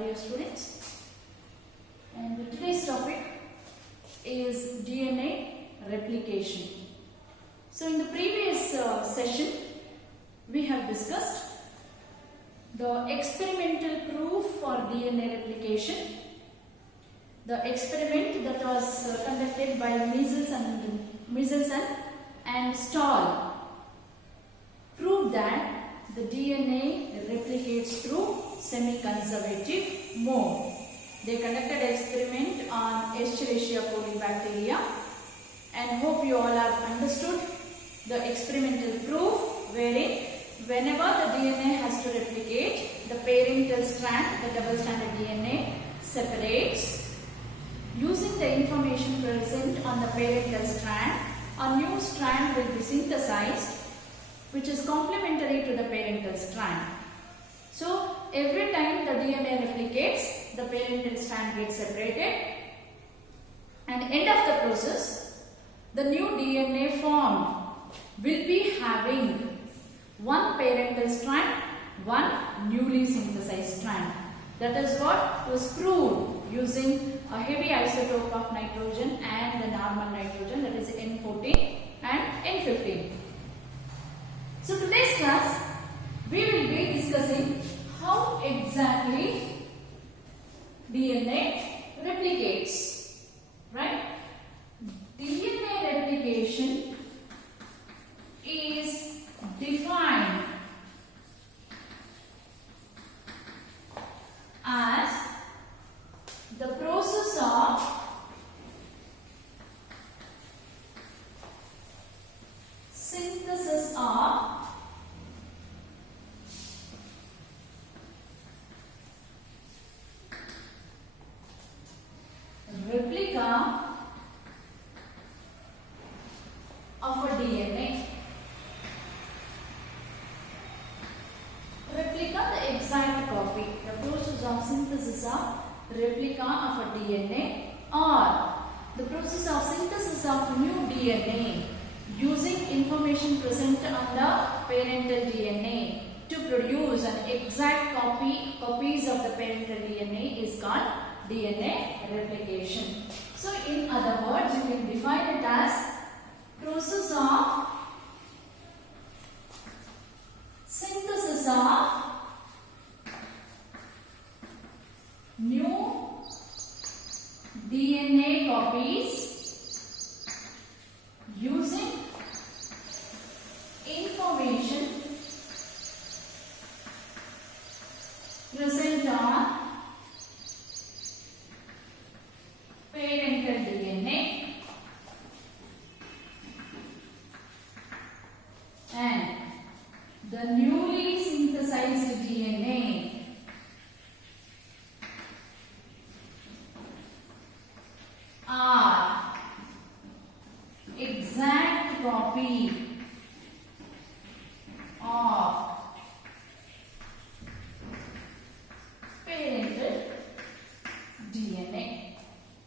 dear students? And today's topic is DNA replication. So in the previous session, we have discussed the experimental proof for DNA replication. The experiment that was conducted by Michelson and Stahl proved that the DNA replicates through semi-conservative mode. They conducted an experiment on Escherichia coli bacteria, and hope you all have understood the experimental proof wherein whenever the DNA has to replicate, the parental strand, the double-stranded DNA, separates. Using the information present on the parental strand, a new strand will be synthesized which is complementary to the parental strand. So, every time the DNA replicates, the parental strand gets separated, and end of the process, the new DNA formed will be having one parental strand, one newly synthesized strand. That is what was proved using a heavy isotope of nitrogen and the normal nitrogen, that is N14 and N15. So today's class, we will be discussing how exactly DNA replicates, right? DNA replication is defined as the process of synthesis of replica of a DNA. Replica, the exact copy. The process of synthesis of replica of a DNA, or the process of synthesis of new DNA using information present on the parental DNA to produce an exact copies of the parental DNA is called DNA replication. So in other words, you can define it as process of synthesis of new DNA copies using information present on parental DNA and the newly synthesized DNA are exact copy of parental DNA.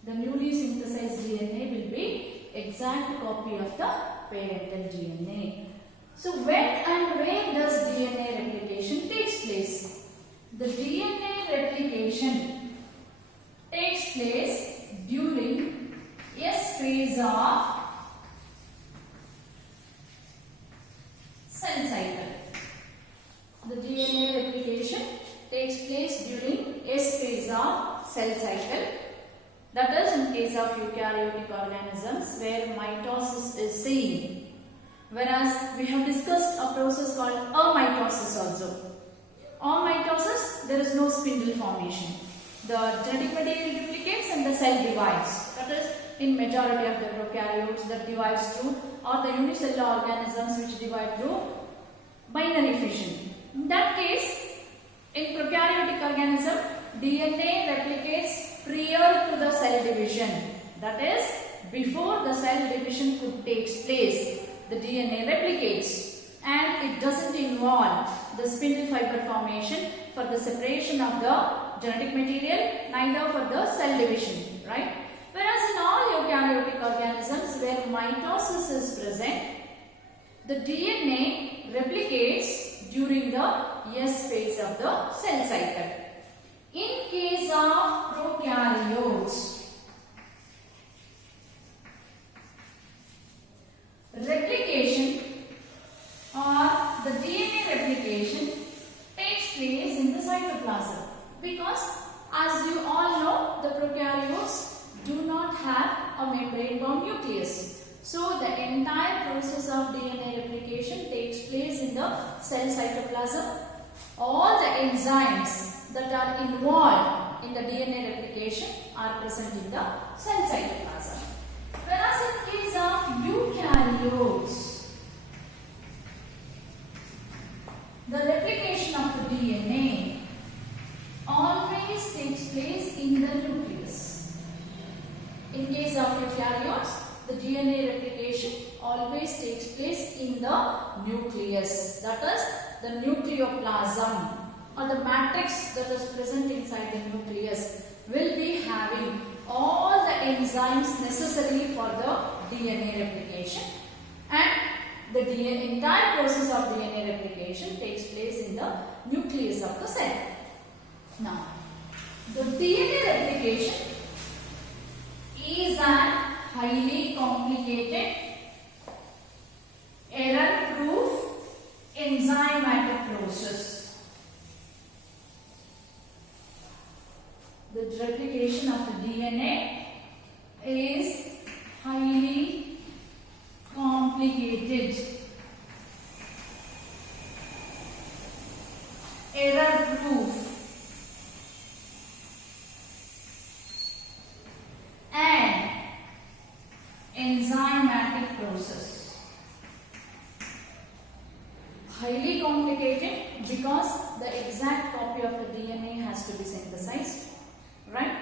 The newly synthesized DNA will be exact copy of the parental DNA. So when and where does DNA replication takes place? The DNA replication takes place during S phase of cell cycle. The DNA replication takes place during S phase of cell cycle. That is in case of eukaryotic organisms where mitosis is seen. Whereas we have discussed a process called amitosis also. Amitosis, there is no spindle formation. The genetic material replicates and the cell divides. That is in majority of the prokaryotes that divides through, or the unicellular organisms which divide through binary fission. In that case, in prokaryotic organism, DNA replicates prior to the cell division. That is, before the cell division could take place, the DNA replicates, and it doesn't involve the spindle fiber formation for the separation of the genetic material, neither for the cell division, right? Whereas in all eukaryotic organisms where mitosis is present, the DNA replicates during the S phase of the cell cycle. In case case of prokaryotes, replication or the DNA replication takes place in the cytoplasm, because as you all know, the prokaryotes do not have a membrane-bound nucleus. So the entire process of DNA replication takes place in the cell cytoplasm. All the enzymes that are involved in the DNA replication are present in the cell cytoplasm. Whereas in case of eukaryotes, the replication of the DNA always takes place in the nucleus. In case of eukaryotes, the DNA replication always takes place in the nucleus, that is the nucleoplasm, or the matrix that is present inside the nucleus will be having all the enzymes necessary for the DNA replication, and the entire process of DNA replication takes place in the nucleus of the cell. Now, the DNA replication is an highly complicated, error-proof enzymatic process. The replication of the DNA is highly complicated, error-proof, and enzymatic process. Highly complicated because the exact copy of the DNA has to be synthesized, right?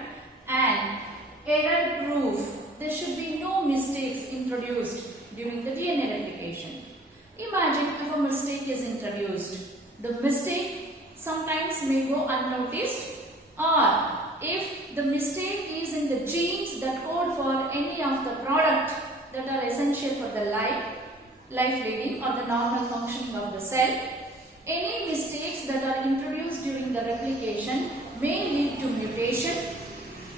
And error proof. There should be no mistakes introduced during the DNA replication. Imagine if a mistake is introduced. The mistake sometimes may go unnoticed, or if the mistake is in the genes that code for any of the product that are essential for the life leading or the normal functioning of the cell, any mistakes that are introduced during the replication may lead to mutation.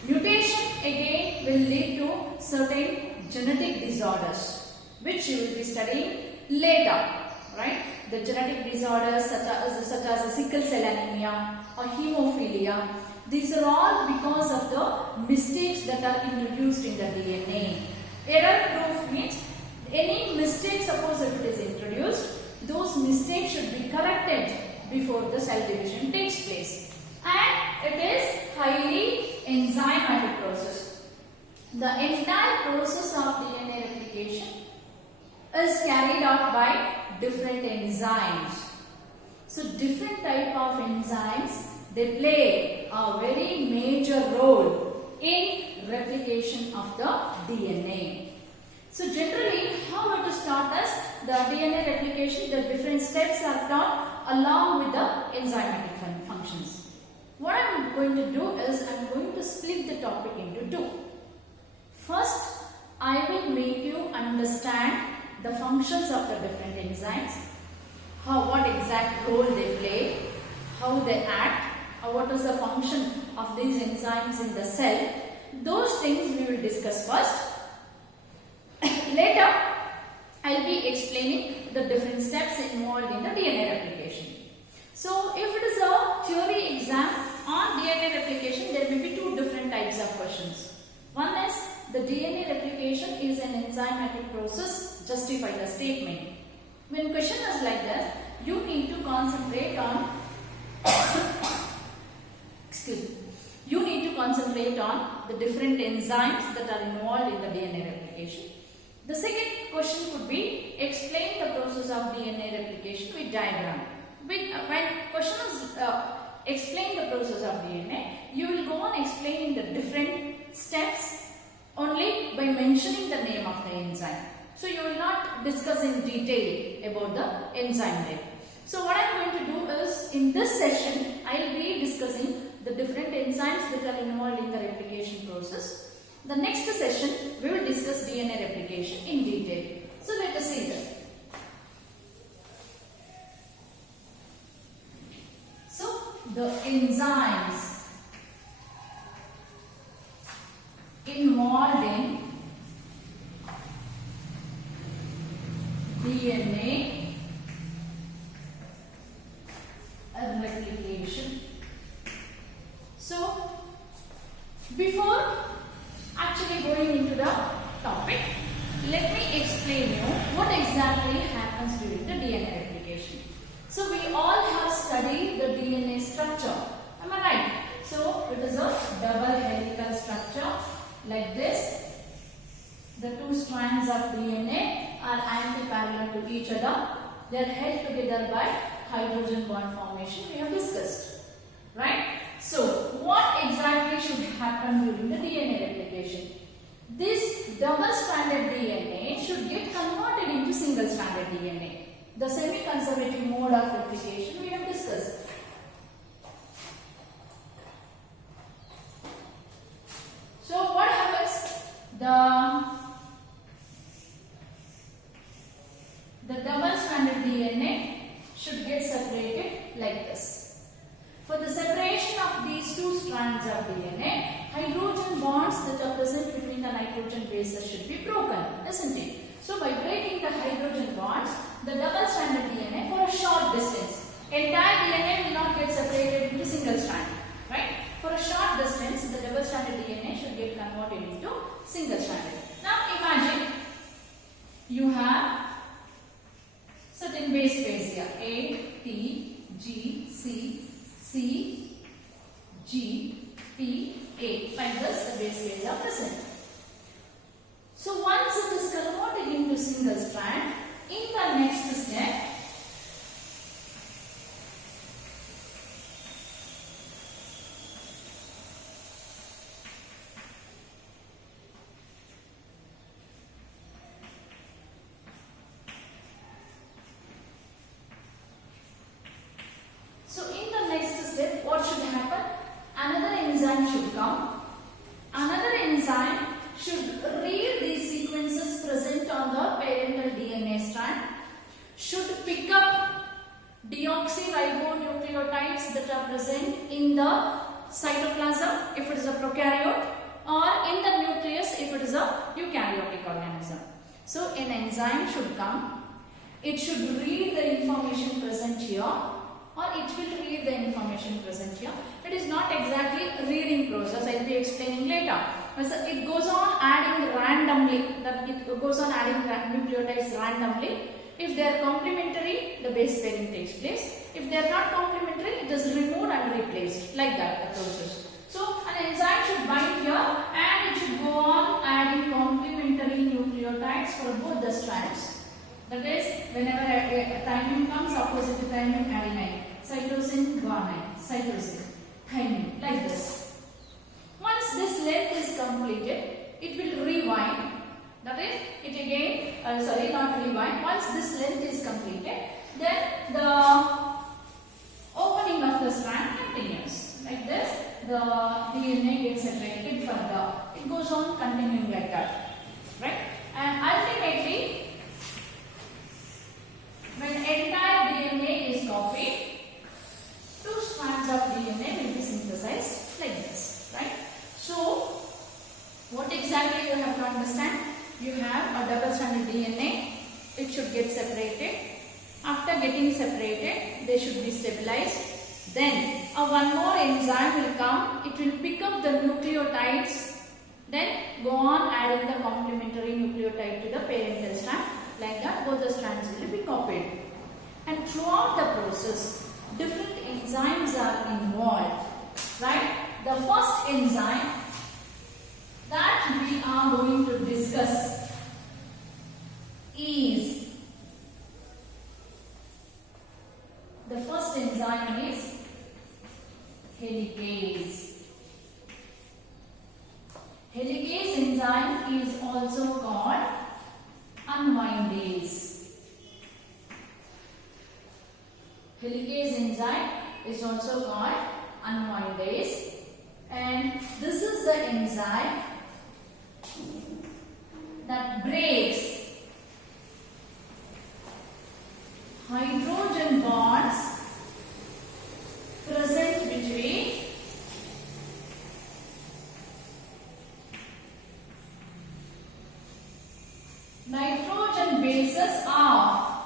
Mutation again will lead to certain genetic disorders, which you will be studying later, right? The genetic disorders such as sickle cell anemia or hemophilia, these are all because of the mistakes that are introduced in the DNA. Error proof means any mistake, suppose if it is introduced, those mistakes should be corrected before the cell division takes place. And it is highly enzymatic process. The entire process of DNA replication is carried out by different enzymes. So different type of enzymes, they play a very major role in replication of the DNA. So generally, how it is taught as the DNA replication, the different steps are taught along with the enzymatic functions. What I am going to do is, I am going to split the topic into two. First, I will make you understand the functions of the different enzymes, what exact role they play, how they act, what is the function of these enzymes in the cell. Those things we will discuss first. Later, I will be explaining the different steps involved in the DNA replication. So, if it is a theory exam on DNA replication, there may be two different types of questions. One is the DNA replication is an enzymatic process, justify the statement. When question is like that, you need to concentrate on you need to concentrate on the different enzymes that are involved in the DNA replication. The second question could be explain the process of DNA replication with diagram. When question is explain the process of DNA, you will go on explaining the different steps only by mentioning the name of the enzyme. So you will not discuss in detail about the enzyme name. So what I am going to do is, in this session, I will be discussing the different enzymes that are involved in the replication process. The next session, we will discuss DNA replication in detail. So let us see that. So the enzymes DNA replication. So, before actually going into the topic, let me explain you what exactly happens during the DNA replication. So, we all have studied the DNA structure. Am I right? So, it is a double helical structure like this. The two strands of DNA are anti-parallel to each other. They are held together by hydrogen bond formation we have discussed. Right? So, what exactly should happen during the DNA replication? This double-stranded DNA should get converted into single-stranded DNA. The semi-conservative mode of replication we have discussed. So, what happens? The double-stranded DNA should get separated like this. For the separation of these two strands of DNA, hydrogen bonds that are present between the nitrogen bases should be broken, isn't it? So, by breaking the hydrogen bonds, the double-stranded DNA for a short distance, entire DNA will not get separated into single strand, right? For a short distance, the double-stranded DNA should get converted into single-stranded. Now, imagine you have certain base pairs here, A, T, G, C, C, G, T, A. Like this, the base pairs are present. So, once it is converted into single strand, in the next step, what should happen? Another enzyme should come. Another enzyme should read these sequences present on the parental DNA strand, should pick up deoxyribonucleotides that are present in the cytoplasm if it is a prokaryote, or in the nucleus if it is a eukaryotic organism. So, an enzyme should come. It should read the information present here, or it will read the information present here. It is not exactly a reading process. I will be explaining later. So it goes on adding randomly. It goes on adding nucleotides randomly. If they are complementary, the base pairing takes place. If they are not complementary, it is removed and replaced. Like that, the process. So an enzyme should bind here, and it should go on adding complementary nucleotides for both the strands. That is, whenever a thymine comes, opposite to thymine, adenine. Cytosine, guanine. Cytosine, thymine. Like this. Once this length is completed, it will rewind. That is, it again, not rewind. Once this length is completed, then the opening of the strand continues. Like this, the DNA gets separated further. It goes on continuing like that. Right? And ultimately, when entire DNA is copied, two strands of DNA will be synthesized like this, right? So, what exactly you have to understand? You have a double-stranded DNA. It should get separated. After getting separated, they should be stabilized. Then, one more enzyme will come. It will pick up the nucleotides. Then, go on adding the complementary nucleotide to the parental strand. Like that, both the strands will be copied. And throughout the process, different enzymes are involved. Right? The first enzyme that we are going to discuss is, the first enzyme is helicase. Helicase enzyme is also called unwindase. Helicase enzyme is also called unwindase, and this is the enzyme that breaks hydrogen bonds present between nitrogen bases of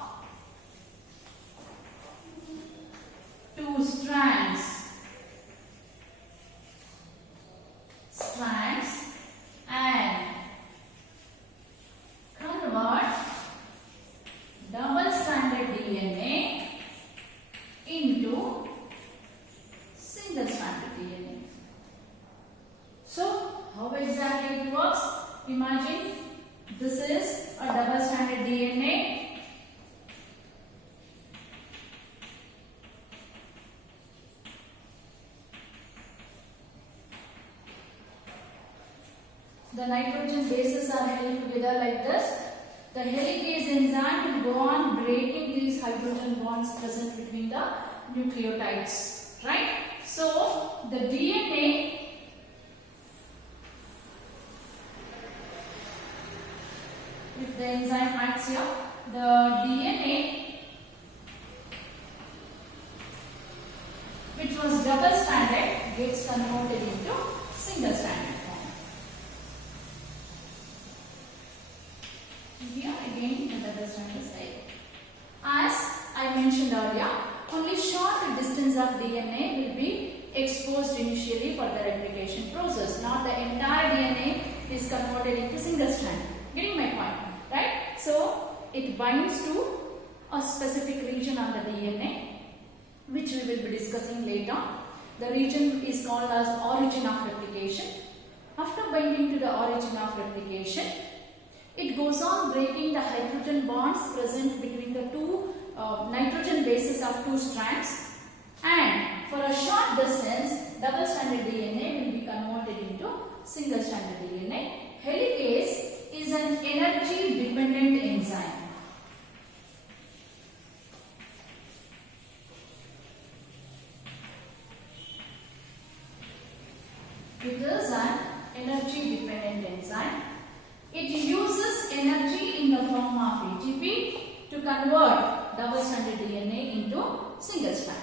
the nitrogen bases are held together like this. The helicase enzyme will go on breaking these hydrogen bonds present between the nucleotides, right? So the DNA if the enzyme acts here, the DNA which was double stranded gets converted into single stranded form. Here again the double stranded side. As I mentioned earlier, only short distance of DNA will be exposed initially for the replication process. Not the entire DNA is converted into single strand. Getting my point, right? So it binds to a specific region on the DNA, which we will be discussing later. The region is called as origin of replication. After binding to the origin of replication, it goes on breaking the hydrogen bonds present between the two nitrogen bases of two strands, and for a short distance, double stranded DNA will be converted into single stranded DNA. Helicase is an energy dependent enzyme. It is an energy dependent enzyme. It uses energy in the form of ATP to convert double stranded DNA into single strand.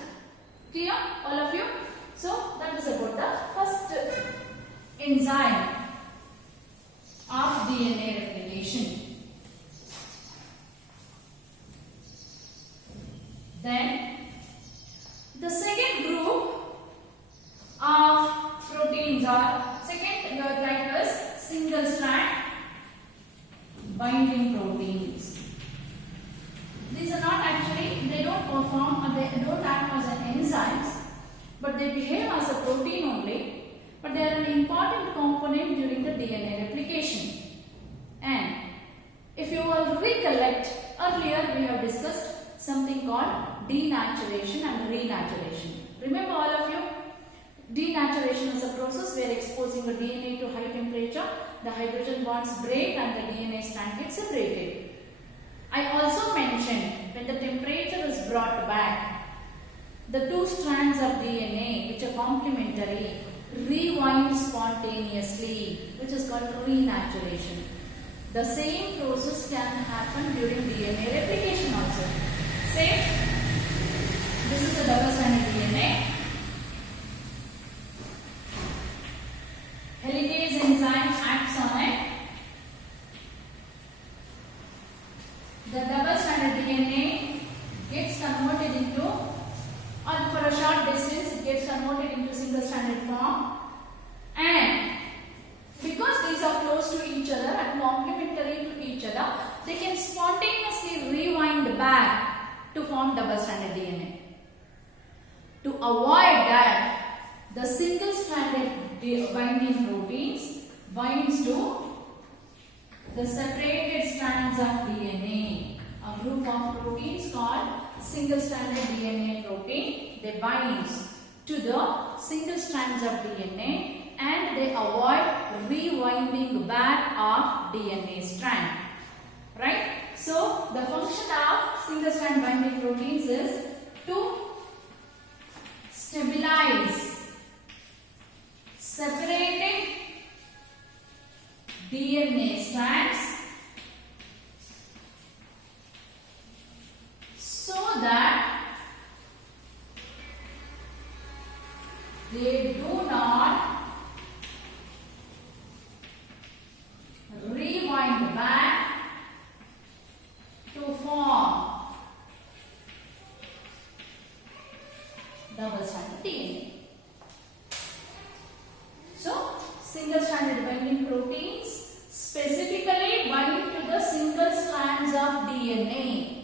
Clear, all of you? So that is about the first enzyme of DNA replication. Then the second group of proteins are second type is single strand binding proteins. These are not actually, they don't perform or they don't act as an enzymes, but they behave as a protein only, but they are an important component during the DNA replication. And if you will recollect, earlier we have discussed something called denaturation and renaturation. Remember all of you? Denaturation is a process where exposing the DNA to high temperature, the hydrogen bonds break and the DNA strand gets separated. I also mentioned when the temperature is brought back, the two strands of DNA which are complementary rewind spontaneously, which is called renaturation. The same process can happen during DNA replication also. Say, this is a double stranded DNA. Helicase enzyme acts on it. The double stranded DNA gets converted into, or for a short distance, it gets converted into single stranded form. And because these are close to each other and complementary to each other, they can spontaneously rewind back to form double stranded DNA. To avoid that, the single stranded binding proteins binds to the separated strands of DNA. A group of proteins called single stranded DNA protein, they bind to the single strands of DNA and they avoid rewinding back of DNA strand. Right? So the function of single strand binding proteins is to stabilize separated DNA strands so that they do not rewind back to form double stranded DNA. So, single stranded binding proteins specifically bind to the single strands of DNA.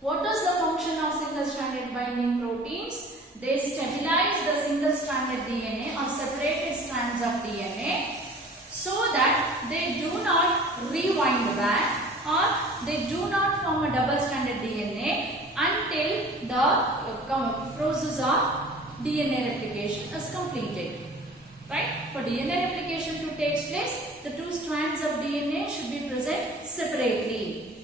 What is the function of single stranded binding proteins? They stabilize the single stranded DNA or separated strands of DNA so that they do not rewind back or they do not form a double stranded DNA until the process of DNA replication is completed. Right? For DNA replication to take place, the two strands of DNA should be present separately.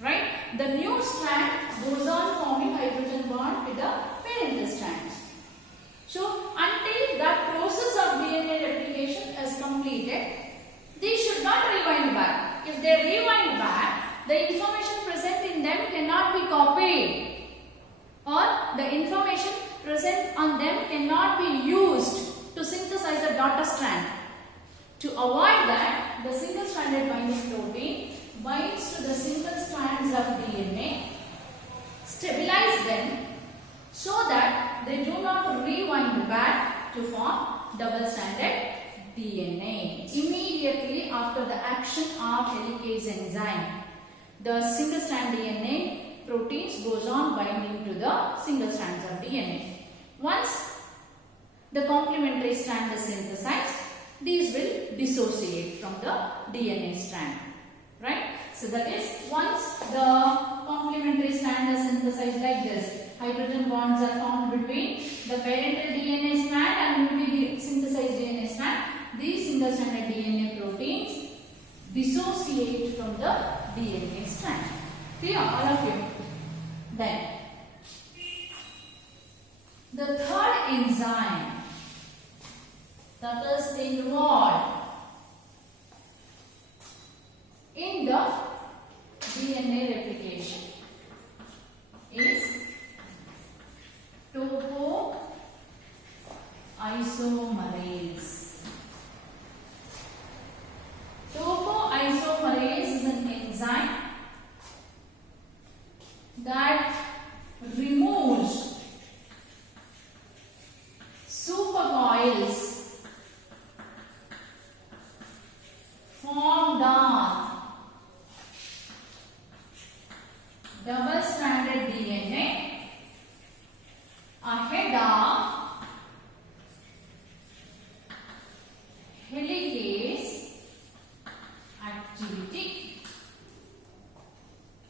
Right? The new strand goes on forming hydrogen bond with the parental strands. So, until that process of DNA replication is completed, these should not rewind back. If they rewind back, the information present in them cannot be copied, or the information present on them cannot be used to synthesize a daughter strand. To avoid that, the single-stranded binding protein binds to the single strands of DNA, stabilize them so that they do not rewind back to form double-stranded DNA. Immediately after the action of helicase enzyme, the single-strand DNA proteins goes on binding to the single strands of DNA. Once the complementary strand is synthesized, these will dissociate from the DNA strand. Right? So that is, once the complementary strand is synthesized like this, hydrogen bonds are formed between the parental DNA strand and newly synthesized DNA strand. These single-stranded DNA proteins dissociate from the DNA strand. Clear, all of you? Then, the third enzyme that is involved in the DNA replication is topoisomerase. Topoisomerase is an enzyme that removes supercoils formed on double-stranded DNA ahead of helicase activity.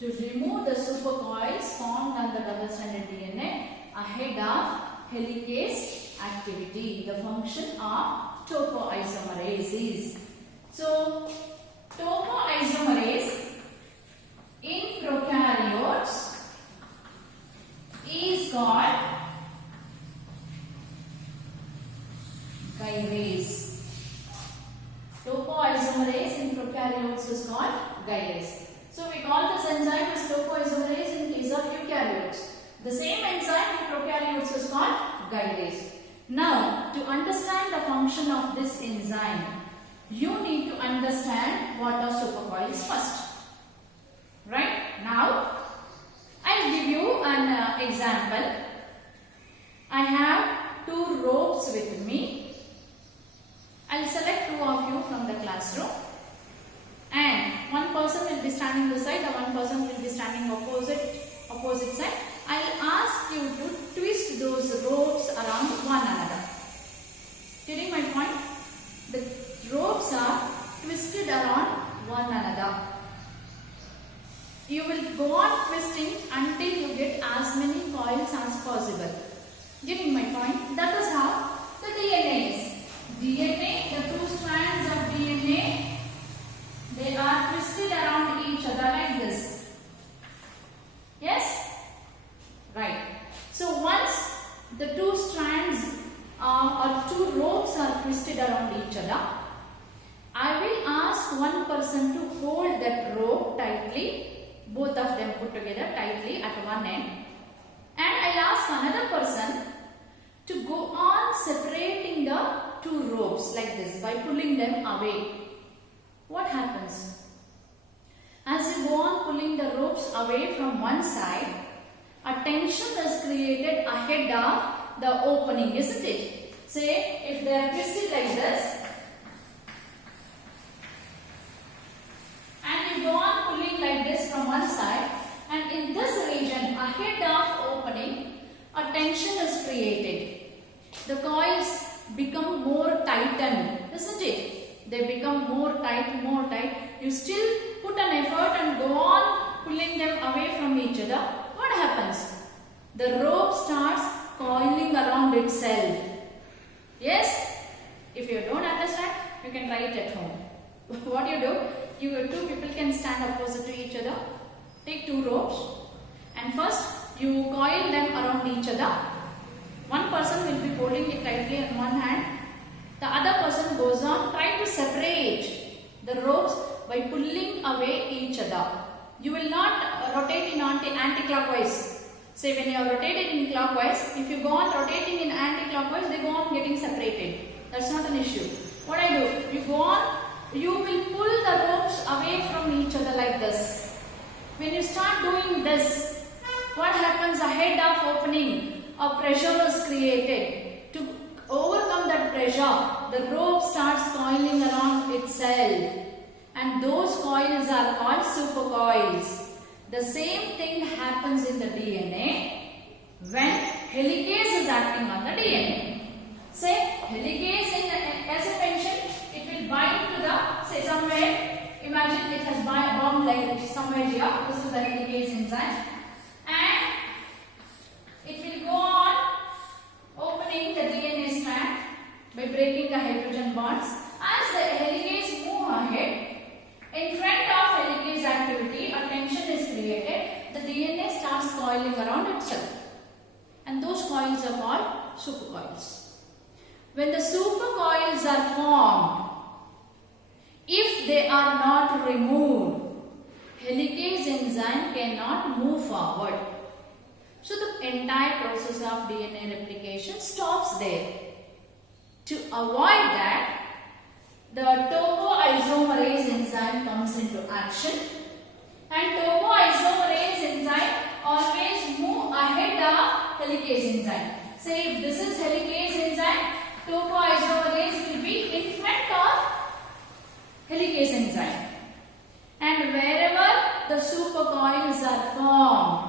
To remove the supercoils formed on the double-stranded DNA ahead of helicase activity, the function of topoisomerase is. So, topoisomerase in prokaryotes is called gyrase. Topoisomerase in prokaryotes is called gyrase. So we call this enzyme as topoisomerase in case of eukaryotes. The same enzyme in prokaryotes is called gyrase. Now, to understand the function of this enzyme, you need to understand what are supercoils first. Right? Now, I'll give you an example. I have two ropes with me. I'll select two of you from the classroom. And one person will be standing this side and one person will be standing opposite side. I'll ask you to twist those ropes around one another. Getting my point? The ropes are twisted around one another. You will go on twisting until you get as many coils as possible. Getting my point? That is how the DNA is. DNA, the two strands of DNA, they are twisted around each other like this. Yes? Right. So once the two strands or two ropes are twisted around each other, I will ask one person to hold that rope tightly, both of them put together tightly at one end, and I'll ask another person to go on separating the two ropes like this by pulling them away. What happens? As you go on pulling the ropes away from one side, a tension is created ahead of the opening, isn't it? Say, if they are twisted like this, and you go on pulling like this from one side, and in this region ahead of opening, a tension is created. The coils become more tightened, isn't it? They become more tight, more tight. You still put an effort and go on pulling them away from each other. What happens? The rope starts coiling around itself. Yes? If you don't understand, you can try it at home. what you do, two people can stand opposite to each other. Take two ropes and first you coil them around each other. One person will be holding it tightly in one hand. The other person goes on trying to separate the ropes by pulling away each other. You will not rotate in anti-clockwise. Say when you are rotating in clockwise, if you go on rotating in anti-clockwise, they go on getting separated. That's not an issue. What I do, you go on, you will pull the ropes away from each other like this. When you start doing this, what happens? A head of opening, a pressure is created. To overcome that pressure, the rope starts coiling around itself. And those coils are called supercoils. The same thing happens in the DNA when helicase is acting on the DNA. Say helicase, as I mentioned, it will bind to the, say somewhere, imagine it has bound like somewhere here, this is the helicase enzyme, and it will go on opening the DNA strand by breaking the hydrogen bonds. As the helicase move ahead, in front of helicase activity, a tension is created, the DNA starts coiling around itself. And those coils are called supercoils. When the supercoils are formed, if they are not removed, helicase enzyme cannot move forward. So the entire process of DNA replication stops there. To avoid that, the topoisomerase enzyme comes into action, and topoisomerase enzyme always move ahead of helicase enzyme. Say if this is helicase enzyme, topoisomerase will be in front of helicase enzyme. And wherever the supercoils are formed,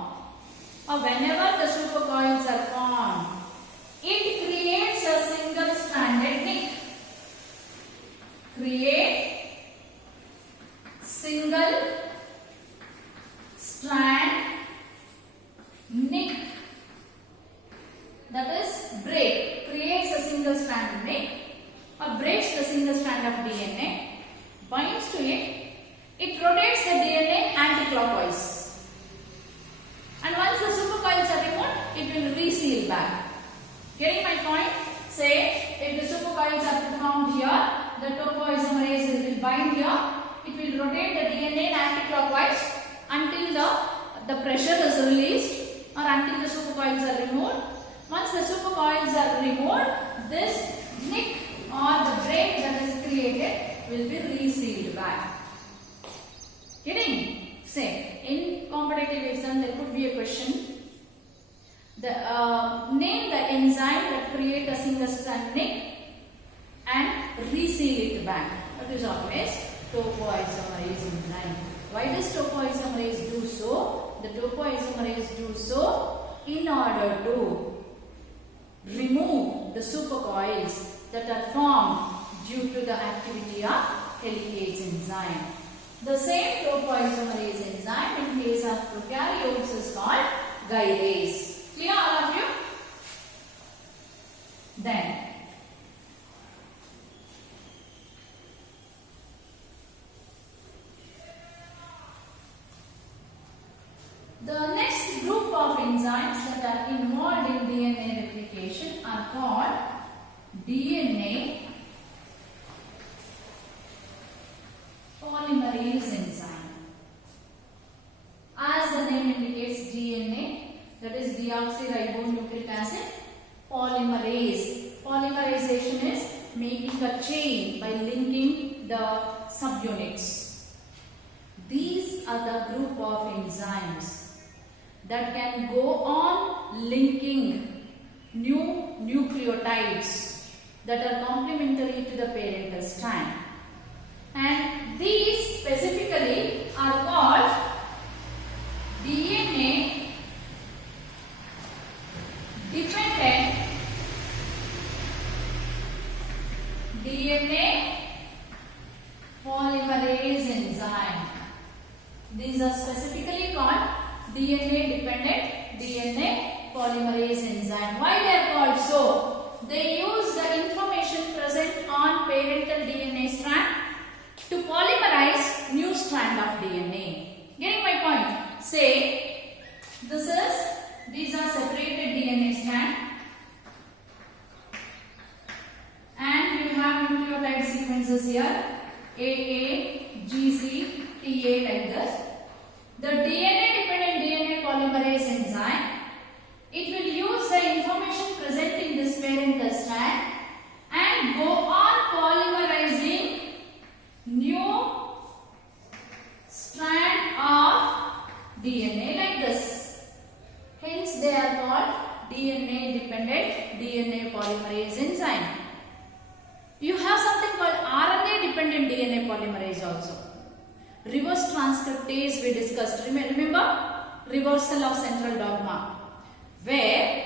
or whenever the supercoils are formed, it creates a single stranded nick. Create single strand nick, that is break, creates a single strand nick or breaks the single strand of DNA, binds to it, it rotates the DNA anti-clockwise, and once the supercoils are removed, it will reseal back. Getting my point? Say if the supercoils are formed here, the topoisomerase will bind here, it will rotate the DNA anti-clockwise until the pressure is released or until the supercoils are removed. Once the supercoils are removed, this nick or the break that is created will be resealed back. Getting? Say, in competitive exam there could be a question. Name the enzyme that create a single strand nick and reseal it back. That is always topoisomerase enzyme. Why does topoisomerase do so? The topoisomerase do so in order to remove the supercoils that are formed due to the activity of helicase enzyme. The same topoisomerase enzyme in case of prokaryotes is called gyrase. Clear all of you? Then the next group of enzymes that are involved in DNA replication are called DNA polymerase enzyme. As the name indicates, DNA, that is deoxyribonucleic acid, polymerase. Polymerization is making a chain by linking the subunits. These are the group of enzymes that can go on linking new nucleotides that are complementary to the parental strand. And these specifically are called DNA dependent DNA polymerase enzyme. These are specifically called DNA dependent DNA polymerase enzyme. Why they are called so? They use the information present on parental DNA strand to DNA dependent DNA polymerase enzyme. You have something called RNA dependent DNA polymerase also. Reverse transcriptase we discussed. Remember? Reversal of central dogma. Where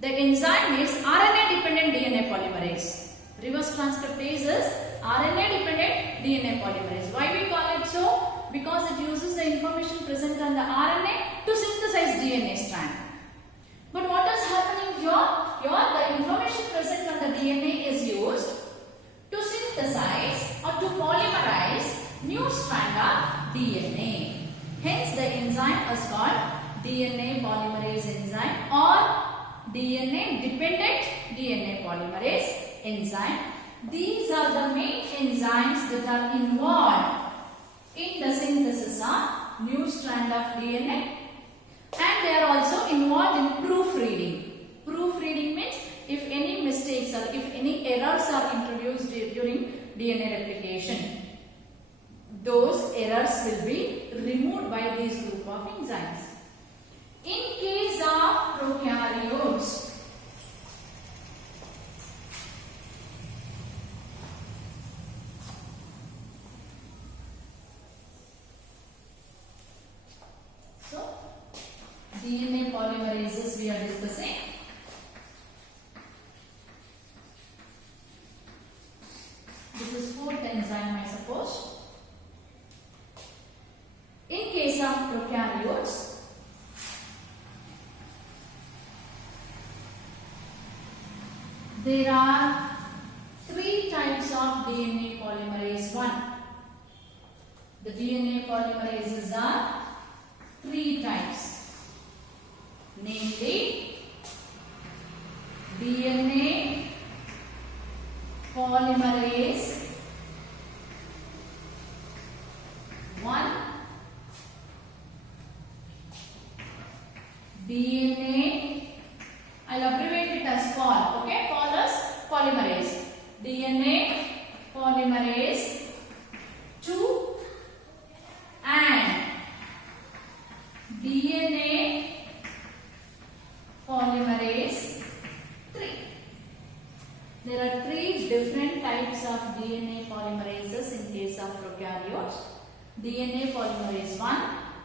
the enzyme is RNA dependent DNA polymerase. Reverse transcriptase is RNA dependent DNA polymerase. Why we call it so? Because it uses the information present on the RNA to synthesize DNA strand. But what is happening here? Here the information present on the DNA is used to synthesize or to polymerize new strand of DNA. Hence the enzyme is called DNA polymerase enzyme or DNA dependent DNA polymerase enzyme. These are the main enzymes that are involved in the synthesis of new strand of DNA, and they are also involved in proofreading. Proofreading means if any mistakes or if any errors are introduced during DNA replication, those errors will be removed by these group of enzymes. In case of prokaryotes, DNA polymerases we are discussing. This is fourth enzyme, I suppose. In case of prokaryotes, there are three types of DNA polymerase 1. The DNA polymerases are three types. Namely, DNA polymerase 1, DNA, I'll abbreviate it as POL, okay? POL is polymerase. DNA polymerase 2 and DNA polymerase 3. There are three different types of DNA polymerases in case of prokaryotes. DNA polymerase 1,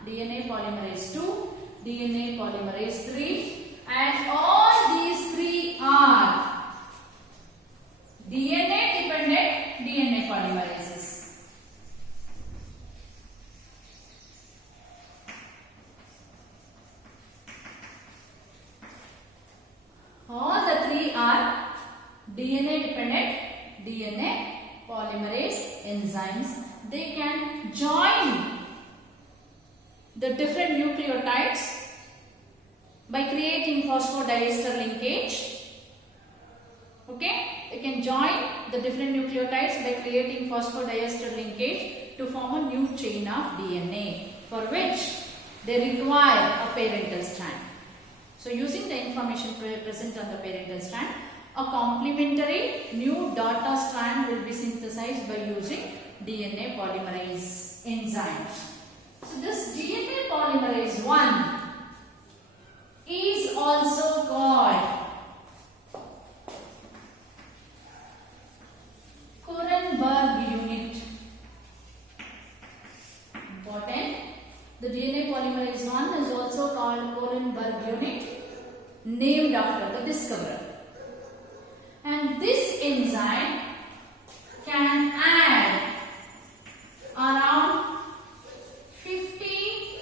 DNA polymerase 2, DNA polymerase 3, and all these three are DNA dependent DNA polymerases. All the three are DNA dependent DNA polymerase enzymes. They can join the different nucleotides by creating phosphodiester linkage. Okay? They can join the different nucleotides by creating phosphodiester linkage to form a new chain of DNA, for which they require a parental strand. So using the information present on the parental strand, a complementary new daughter strand will be synthesized by using DNA polymerase enzyme. So this DNA polymerase 1 is also called Corenberg unit. Important. The DNA polymerase 1 is also called Corenberg unit, named after the discoverer. And this enzyme can add around 50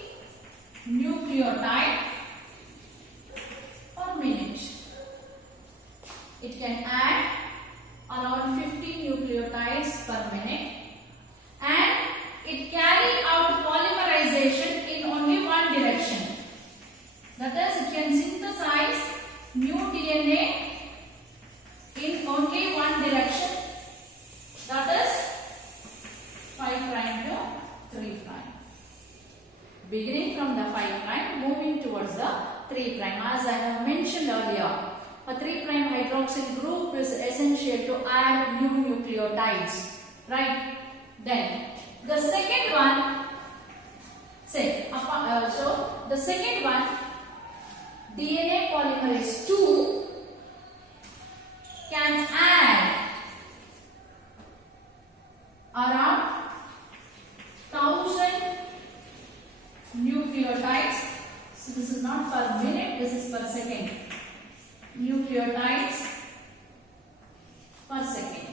nucleotides per minute. It can add around 50 nucleotides per minute, and it carry out polymerization in only one direction. That is, it can synthesize new DNA in only one direction, that is 5' to 3'. Beginning from the 5', moving towards the 3'. As I have mentioned earlier, a 3' hydroxyl group is essential to add new nucleotides, right? Then the second one, the second one, DNA polymerase 2 can add around 1000 nucleotides. So this is not per minute, this is per second. Nucleotides per second.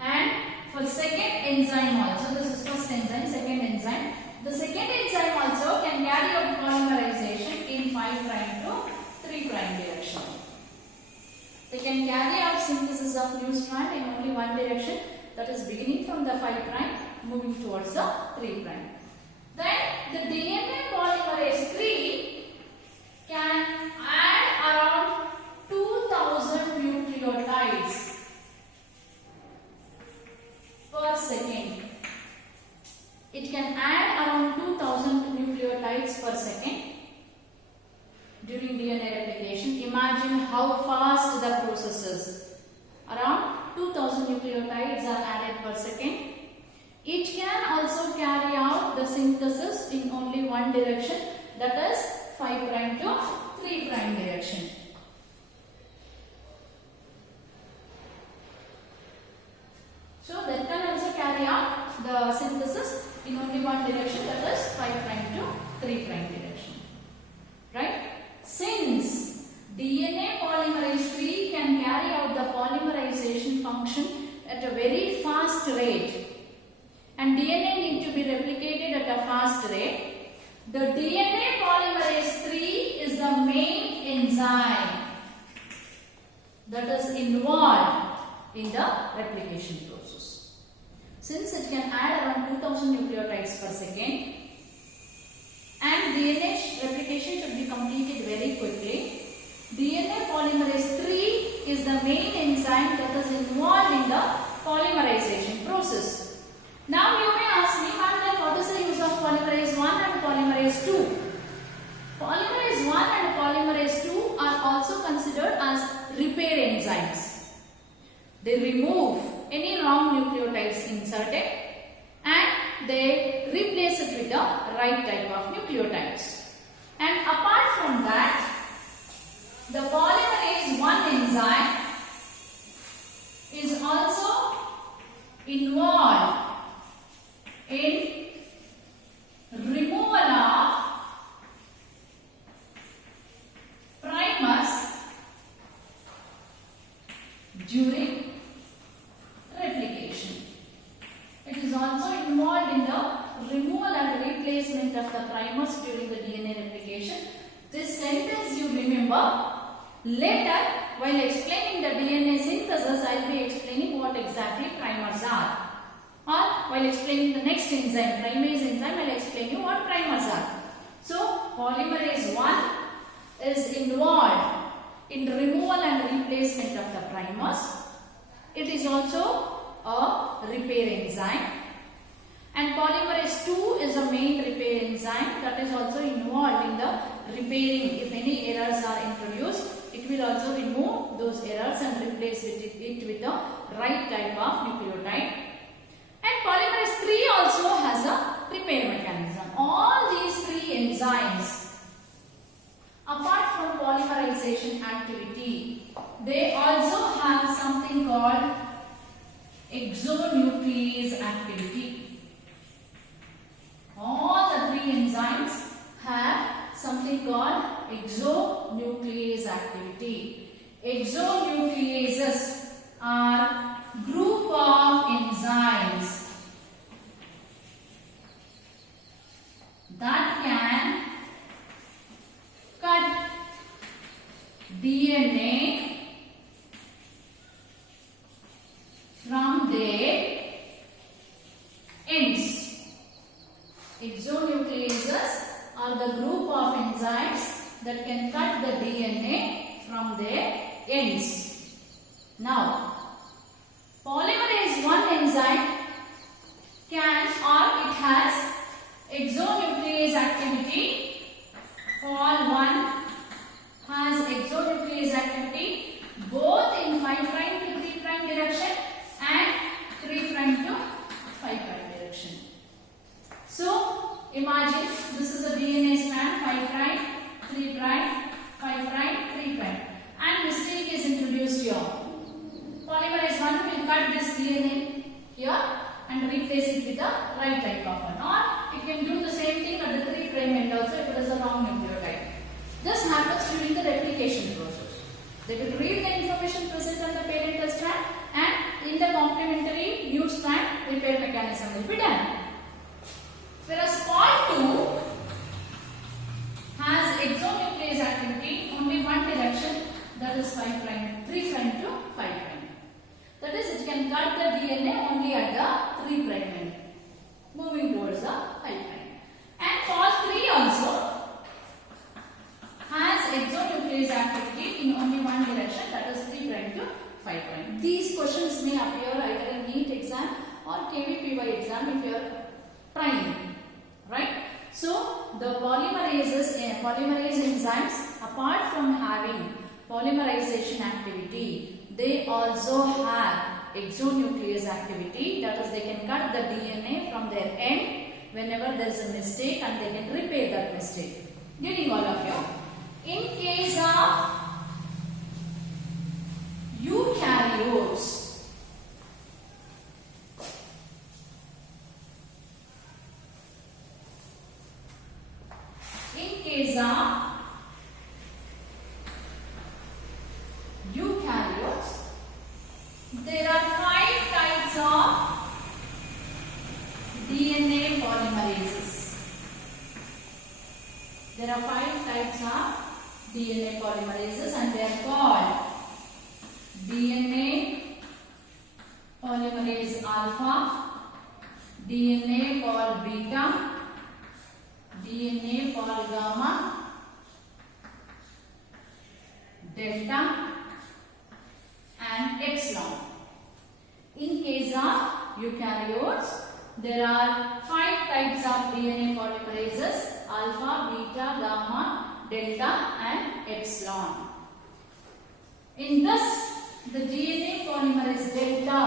And for second enzyme also, this is first enzyme, second enzyme. The second enzyme also can carry out polymerization in 5' to 3' direction. They can carry out synthesis of new strand in only one direction, that is beginning from the 5' moving towards the 3'. Then the DNA polymerase 3 can add around 2000 nucleotides per second. It can add around 2000 nucleotides per second during DNA replication. Imagine how fast the process is. Around 2000 nucleotides are added per second. It can also carry out the synthesis in only one direction, that is 5' to 3' direction. So that can also carry out the synthesis in only one direction, that is 5' to 3' direction. Right? Since DNA polymerase 3 can carry out the polymerization function at a very fast rate, and DNA need to be replicated at a fast rate, the DNA polymerase 3 is the main enzyme that is involved in the replication process. Since it can add around 2000 nucleotides per second and DNA replication should be completed very quickly, DNA polymerase 3 is the main enzyme that is involved in the polymerization process. Now you may ask me, ma'am, what is the use of polymerase 1 and polymerase 2? Polymerase 1 and polymerase 2 are also considered as repair enzymes. They remove any wrong nucleotides inserted and they replace it with the right type of nucleotides. And apart from that, the polymerase 1 enzyme is also involved in removal of primers during replication. It is also involved in the removal and replacement of the primers during the DNA replication. This sentence you remember. Later, while explaining the DNA synthesis, I will be explaining what exactly primers are. Or while explaining the next enzyme, primase enzyme, I will explain you what primers are. So, polymerase 1 is involved in removal and replacement of the primers. It is also a repair enzyme. And polymerase 2 is a main repair enzyme that is also involved in the repairing. If any errors are introduced, it will also remove those errors and replace it with the right type of nucleotide. And polymerase 3 also has a repair mechanism. All these three enzymes, apart from polymerization activity, they also have something called exonuclease activity. All the three enzymes have something called exonuclease activity. Exonucleases are group of enzymes that can cut DNA from their ends. Exonucleases are the group of enzymes that can cut the DNA from their ends. Now, polymerase 1 enzyme can or it has exonuclease activity. Pol 1 has exonuclease activity both in 5' to 3' direction and 3' to 5' direction. So, imagine this is a DNA strand 5', 3', will be done. Whereas Pol 2 has exonuclease activity only one direction, that is 5 prime, 3 prime to 5 prime. That is, it can cut the DNA only at the 3 prime end, moving towards the 5 prime. And Pol 3 also has exonuclease activity in only one direction, that is 3 prime to 5 prime. These questions may appear either in NEET exam or KVPY exam if you are trying, right? So the polymerase enzymes, apart from having polymerization activity, they also have exonuclease activity, that is, they can cut the DNA from their end whenever there is a mistake and they can repair that mistake. Getting all of you? In case of eukaryotes, there are 5 types of DNA polymerases. There are 5 types of DNA polymerases and they are called DNA polymerase alpha, DNA called beta, DNA called gamma, delta and epsilon. In case of eukaryotes, there are 5 types of DNA polymerases: alpha, beta, gamma, delta and epsilon. In this, the DNA polymerase delta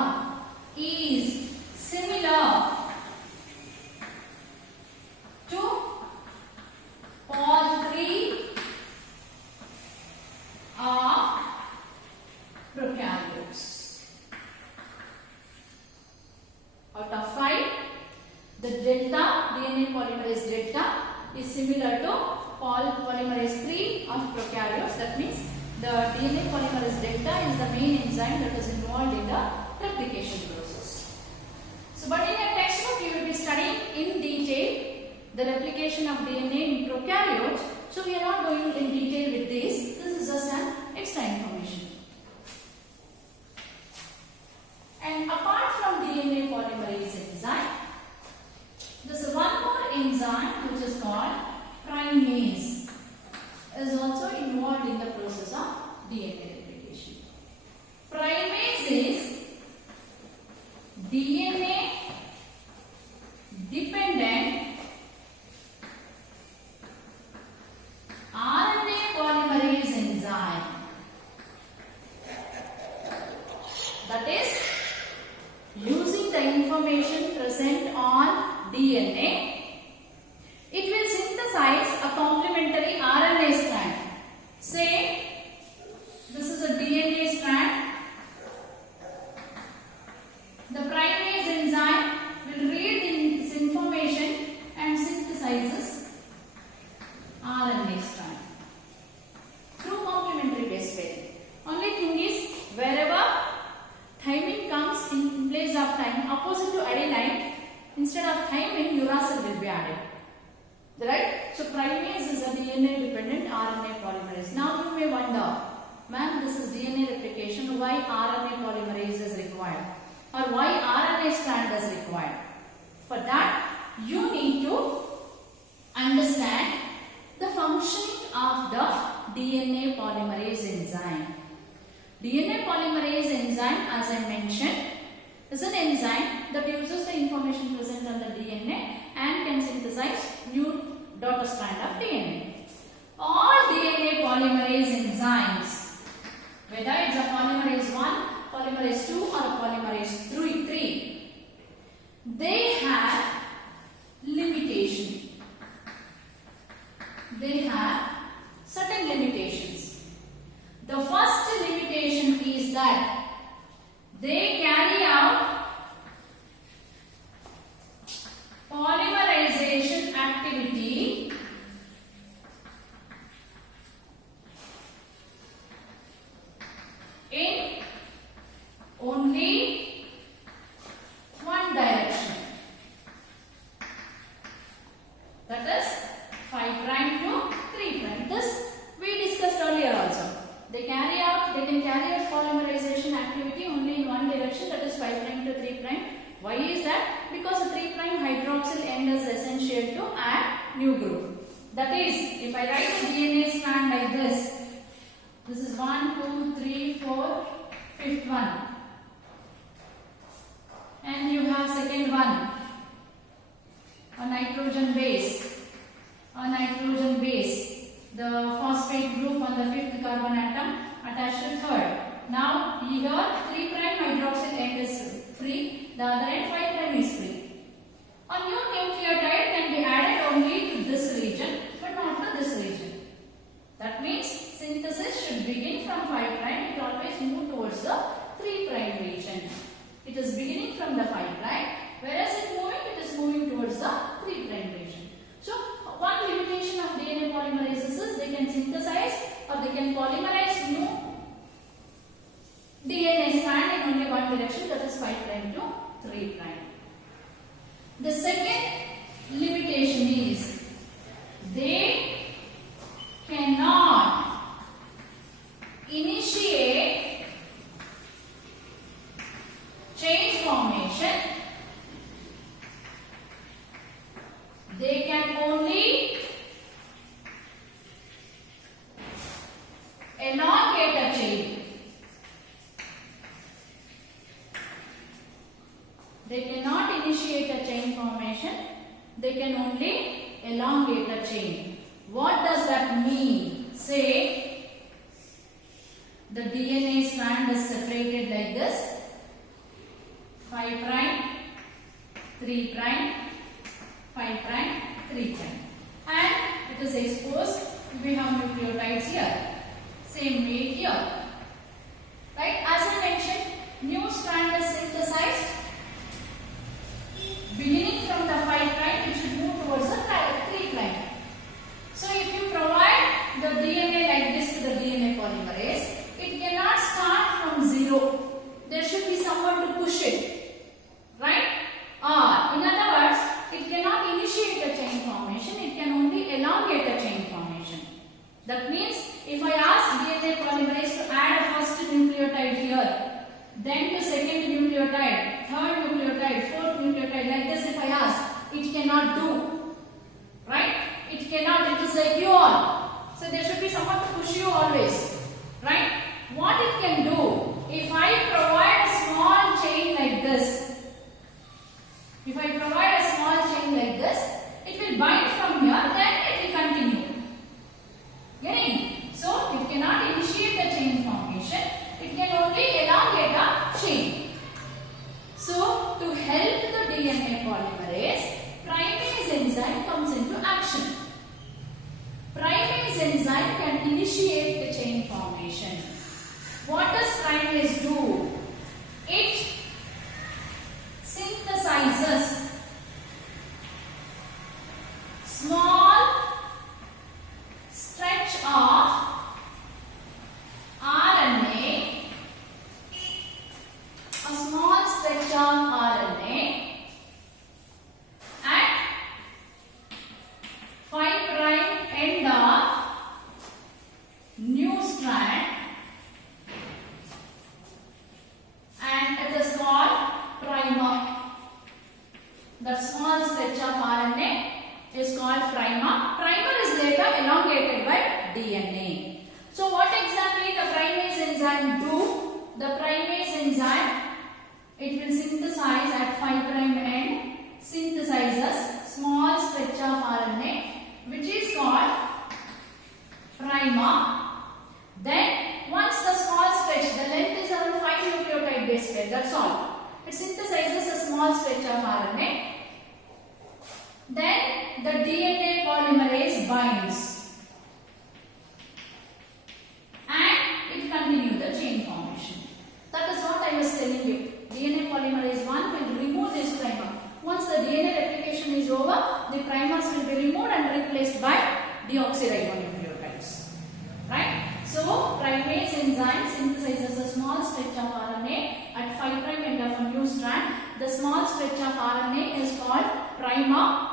is similar to Pol 3 of prokaryotes. Out of 5, the delta, DNA polymerase delta, is similar to Pol polymerase 3 of prokaryotes. That means the DNA polymerase delta is the main enzyme that is involved in the replication process. So, but in a textbook you will be studying in detail the replication of DNA in prokaryotes. So, we are not going in detail with this. This is just an extra information. And apart from DNA polymerase enzyme, there is one more enzyme which is called primase, is also involved in the process of DNA replication. Primase is DNA dependent RNA polymerase enzyme. That is, using the information present on DNA, it will synthesize a complementary RNA strand. Say, this is a DNA strand. The primase enzyme will read this information and synthesizes RNA strand through complementary base pairing. Only thing is, wherever thymine comes in place of thymine, opposite to adenine, instead of thymine, uracil will be added. Right? So, primase is a DNA dependent RNA polymerase. Now, you may wonder, ma'am, this is DNA replication, why RNA polymerase is required? Or why RNA strand is required? For that, you need to understand the functioning of the DNA polymerase enzyme. DNA polymerase enzyme, as I mentioned, is an enzyme that uses the information present on the DNA and can synthesize new daughter strand of DNA. All DNA polymerase enzymes, whether it's a polymerase 1, polymerase 2 or polymerase 3, they have limitation. They have certain limitations. The first limitation is that they carry out polymerization activity to add new group. That is, if I write the DNA strand like this is 1, 2, 3, 4, fifth one. And you have second one, a nitrogen base. The phosphate group on the fifth carbon atom attached to third. Now here 3' hydroxyl end is free, the other end 5' is free. A new nucleotide can be added only to this region but not to this region. That means synthesis should begin from 5', it always move towards the 3' region. It is beginning from the 5', whereas it is moving towards the 3' region. So one limitation of DNA polymerases is they can synthesize or they can polymerize new DNA strand in only one direction, that is 5' to 3'. The second limitation is they cannot initiate chain formation. They can only elongate a chain. They cannot initiate a chain formation. They can only elongate a chain. What does that mean? Say the DNA strand is separated like this. 5', 3', 5', 3'. And it is exposed. We have nucleotides here. Same way here. Right? As I mentioned, new strand is synthesized. Beginning from the 5', it should move towards the 3'. So if you provide the DNA like this to the DNA polymerase, it cannot start from 0. There should be someone to push it. Right? Or in other words, it cannot initiate a chain formation, it can only elongate a chain formation. That means if I ask DNA polymerase to add a first nucleotide here, then to second nucleotide, third nucleotide, fourth nucleotide, like this if I ask, it cannot do. Right? It cannot, it is like you all. So there should be someone to push you always. Right? What it can do, if I provide a small chain like this, it will bind from here, then it will continue. Getting? So it cannot initiate the chain formation, it can only elongate a chain. So to help the DNA polymerase, primase enzyme comes into action. Primase enzyme can initiate the chain formation. What does primase do? It synthesizes small stretch of RNA, a small stretch of RNA at 5' end of new strand, and it is called primer. The small stretch of RNA is called primer. Primer is later elongated by DNA. So what exactly the primase enzyme do? The primase enzyme, it will synthesize at 5' end, synthesizes small stretch of RNA which is called primer. Then once the small stretch, the length is around 5 nucleotide base pair, that's all. It synthesizes a small stretch of RNA. Then the DNA polymerase binds and it continues the chain formation. That is what I was telling you. DNA polymerase 1 will remove this primer. Once the DNA replication is over, the primers will be removed and replaced by deoxyribonucleotides. Right? So primase enzyme synthesizes a small stretch of RNA at 5' end of a new strand. The small stretch of RNA is called primer.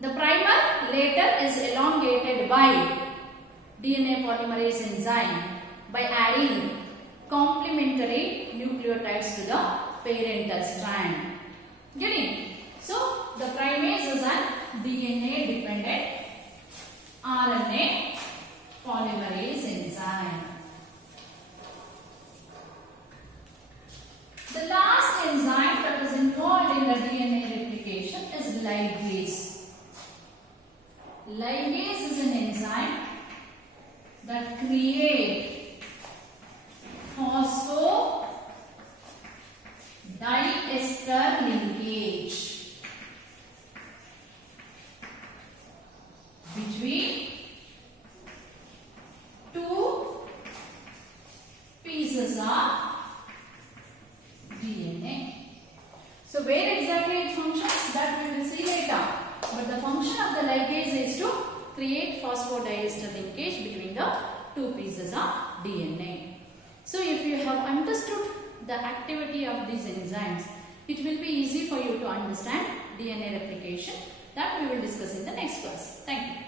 The primer later is elongated by DNA polymerase enzyme by adding complementary nucleotides to the parental strand. Getting? So the primase is an DNA dependent RNA polymerase enzyme. The last enzyme that is involved in the DNA replication is ligase. Ligase is an enzyme that creates phosphodiester linkage between two pieces of DNA. So where exactly it functions, that we will see later. But the function of the ligase is to create phosphodiester linkage between the two pieces of DNA. So if you have understood the activity of these enzymes, it will be easy for you to understand DNA replication. That we will discuss in the next class. Thank you.